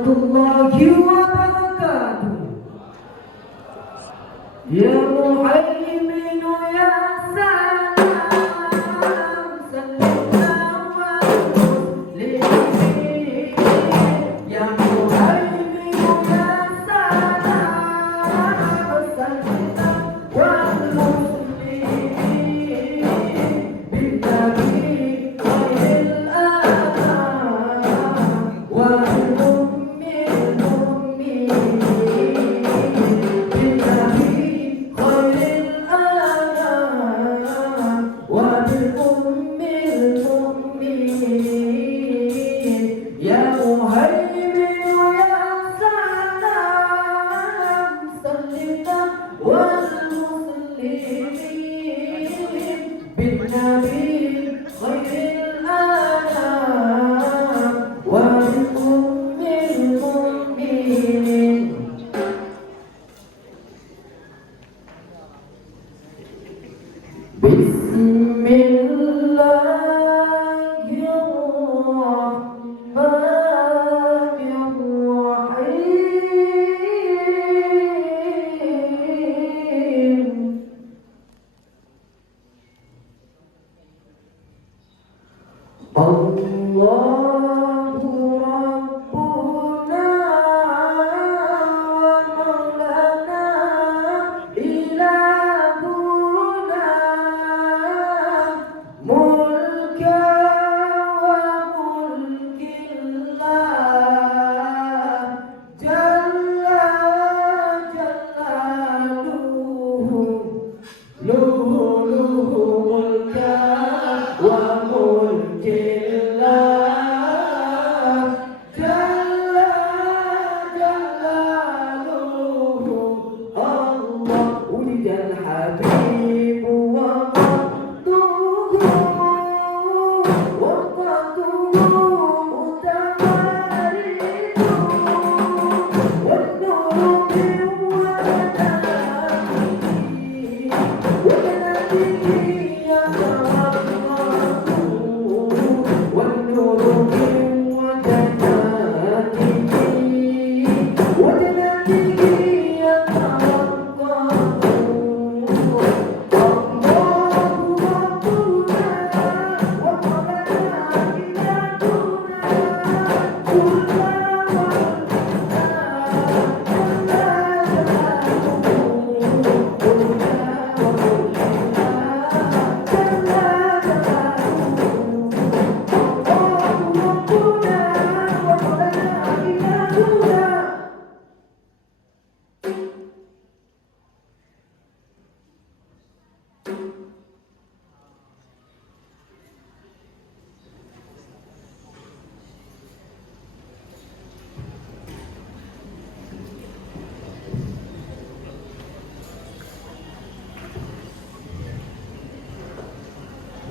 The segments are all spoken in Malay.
warahmatullahi wabarakatuh. Ya Muhaimin ya salam sallallahu alaihi ya Muhaimin ya salam sallallahu alaihi bin nabi khairil anam wa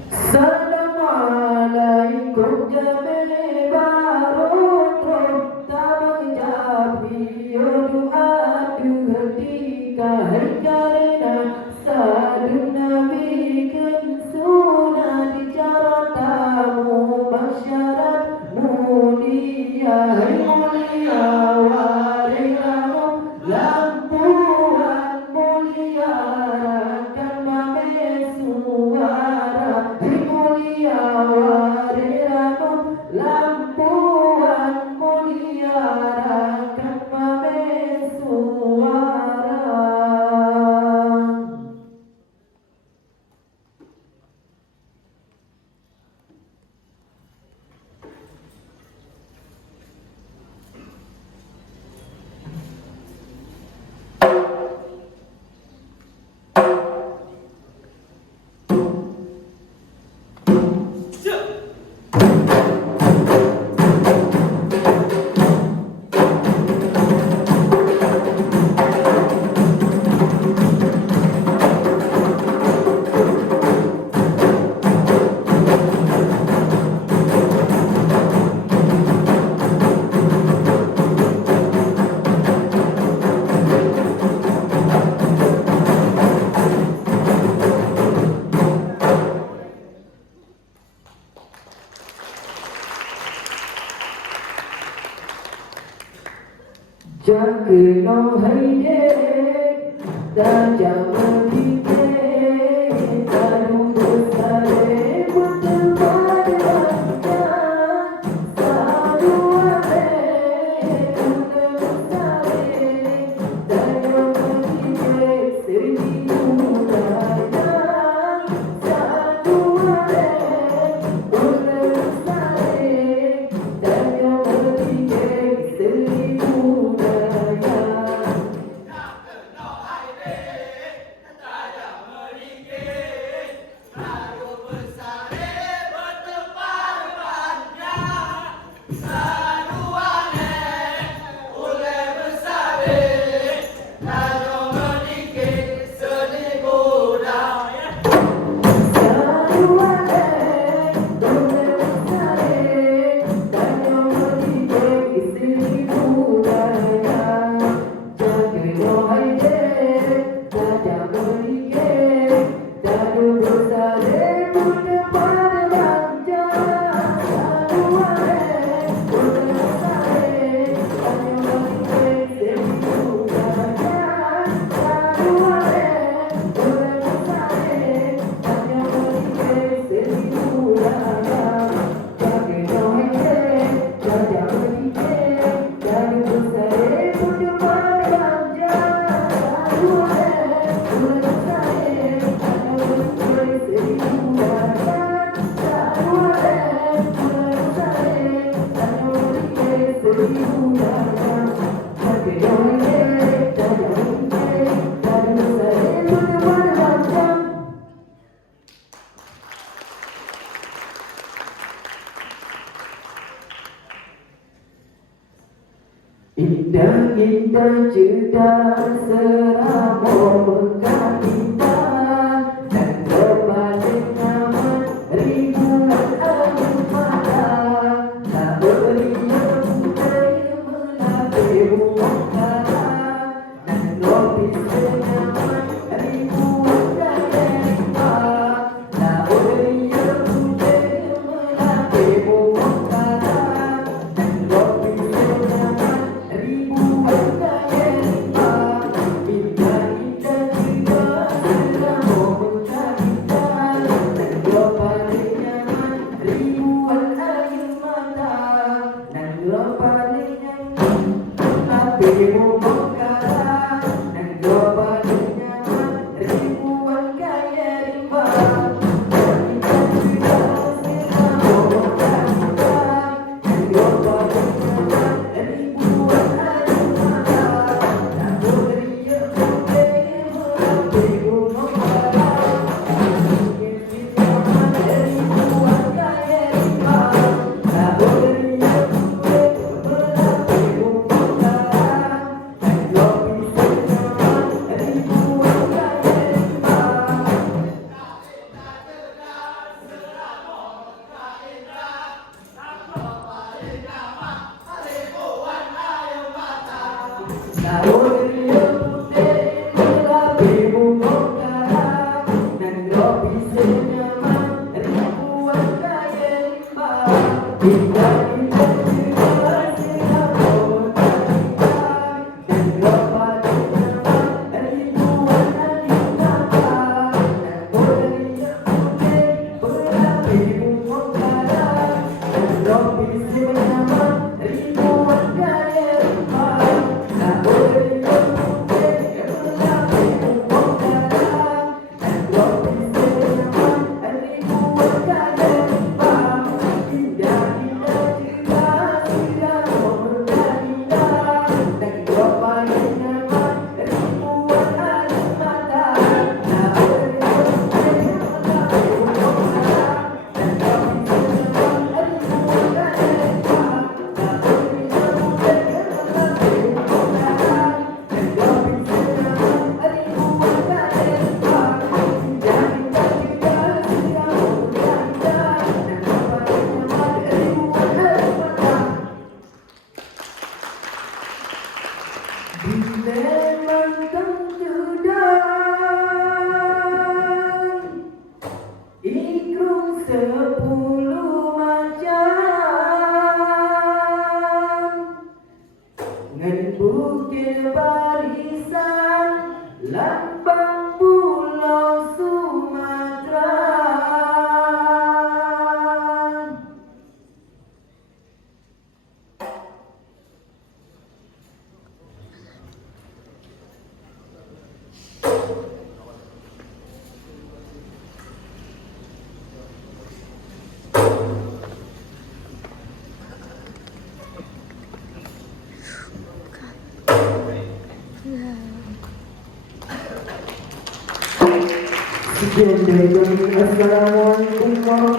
Assalamualaikum jami barukum tabang jabi yodu adu ketika karena sadun nabi kensuna bicara tamu masyarakat mulia mulia warikamu lampuan mulia rakan mame suara mulia warikamu Jangan hai tak jangan dikit Taruh bersare bertempat banyak Selalu ada Tunda bersare Dan yang dikit seribu dayang Selalu ada Tunda bersare Dan yang dikit seribu Indah-indah cerita seramah Mekah indah dan berbagai nyaman ribuan air mata tak berinya budaya melati rumah kata dan lebih senyaman ribuan daya limpah tak berinya budaya melati rumah kata dan lebih senyaman ribuan daya limpah indah-indah cerita seramah Mekah indah dan berbagai nyaman ribuan air mata dan berbagai nyaman tapi rumah kata dan berbagai nyaman ribuan gaya limpah indah cerita seramah Mekah indah dan berbagai nyaman ribuan air mata tak berinya budaya melati rumah kata ribuan gaya limpah tak berinya budaya melati rumah kata dan lebih senyaman ribuan gaya limpah. Tahu dia putih melati rumah kata dan lebih senyaman ribuan gaya limpah indah-indah cerita seramah Mekah indah dan berbagai nyaman ribuan air mata dan berinya putih melati rumah kata dan lebih senyaman ribuan gaya limpah tak berinya putih melati rumah kata dan lebih senyaman ribuan gaya limpah indah-indah cerita seramah Mekah indah dan berbagai nyaman ribuan air mata tak berinya putih melati rumah kata dan lebih senyaman ribuan gaya limpah tak berinya putih melati rumah kata dan lebih senyaman ribuan gaya limpah indah-indah cerita seramah Mekah indah dan berbagai nyaman ribuan air mata. Bila mantan sedang ikut 10 macam ngan bukit barisan lambang pulau Sumatera. Sekian dari kami. Assalamualaikum warahmatullahi wabarakatuh.